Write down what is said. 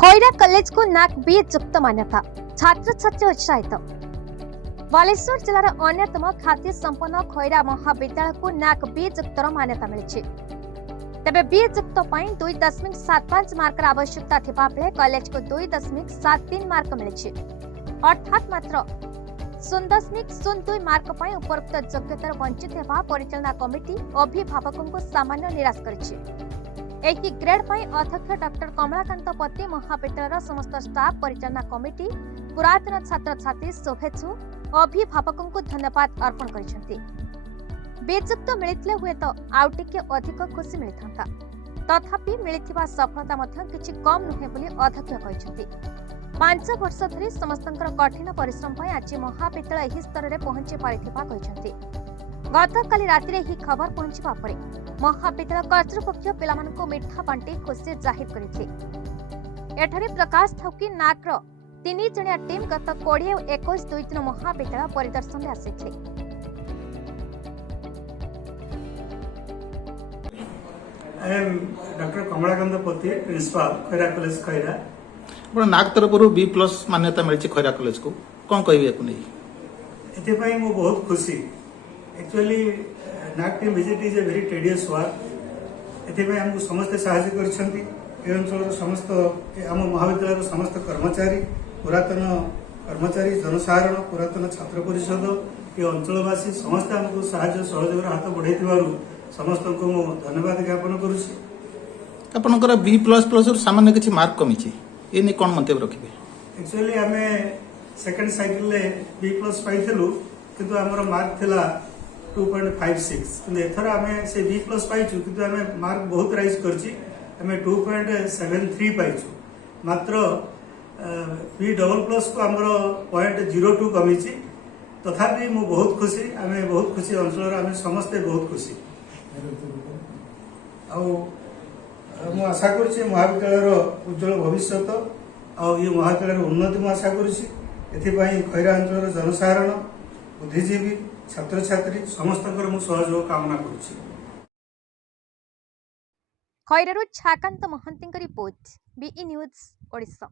Khaira college को नाक B युक्त मान्यता छात्र छात्री उत्साहित। बालेश्वर जिलार अन्यतम ख्याति संपन्न खैरा महाविद्यालय को नाक बी युक्त मान्यता मिली। तेबे बी युक्त 2.75 मार्कर आवश्यकता थिबा बेले कॉलेज को 2.73 मार्क मिली, अर्थात मात्र 0.02 मार्क पर उपरोक्त योग्यतार वंचित होगा परिचालना कमिटी अभिभावकों को सामान्य निराश करिछि। एक ग्रेड पर अध्यक्ष डॉक्टर कमलाकांत पति, महाविद्यालय समस्त स्टाफ, परिचालना कमिटी, पुरातन छात्र छात्री, शुभेच्छु अभिभावकों को धन्यवाद अर्पण करिसेंति। बेजुक्त मिलिथिले हुए तो आउ टिके अधिक खुशी मिलिथांता, तथापि मिलिथिबा सफलता मध्य किछि कम नुहे बोली अध्यक्ष कहिसेंति। 5 वर्ष धरि समस्तंकर कठिन परिश्रम पर आज महाविद्यालय एही स्तर रे पहुंची पारिथिबा कहिसेंति। गतकाली राति ही खबर पहुंचवा परे महाविद्यालय कर्तृपक्ष पिलामाननको मिठा बांटी खुशी जाहिर करिथिले। एठारे प्रकाश थाउकी नाकर 3 जणिया टीम गत 20 और 21 2 दिन महाविद्यालय परिदर्शन आसिथिले। I am Dr. कमलाकांत पति, प्रिंसिपल खैरा कॉलेज खैरा। बड़ा नाक तरफ B+ मान्यता मिली खैरा कॉलेज को कौन कहबे को नहीं एते मो बहुत खुशी। एक्चुअली नाक team visit is a very tedious work. एते हमको समस्त सहायता करछंती। ए अंचल समस्त आम महाविद्यालय समस्त कर्मचारी, पुरातन कर्मचारी, जनसाधारण, पुरातन छात्र परिषद, ये अंचलवासी समस्त हमको सहायता सहयोग हाथ बढ़ाई समस्त को मो धन्यवाद ज्ञापन करुछि। आपनकर B++ और सामान्य किछि मार्क कमी छी ए नै कोन मंतव्य रखिबे? एक्चुअली हमें सेकंड साइकिल ले B+ पाइथिलु, किंतु हमर मार्क थिला 2.56, किंतु एथर हमें से B+ पाइछु, किंतु हमें मार्क बहुत राइज करछि। हमें 2.73 पाइछु। मात्र B++ को हमर 0.02 कमी छी। तथापि मो बहुत खुशी, हमें बहुत खुशी, अंचल हमें समस्त बहुत खुशी। मु आशा करुछि महाविद्यालय उज्जवल भविष्य और ये महाविद्यालय उन्नति मु आशा करुछि। एथिपाई खैरा अंचल जनसाधारण, बुद्धिजीवी, छात्र छात्री समस्त मु सहयोग कामना करुछि। खैरारु छाकांत Mohanty report, BE news Odisha.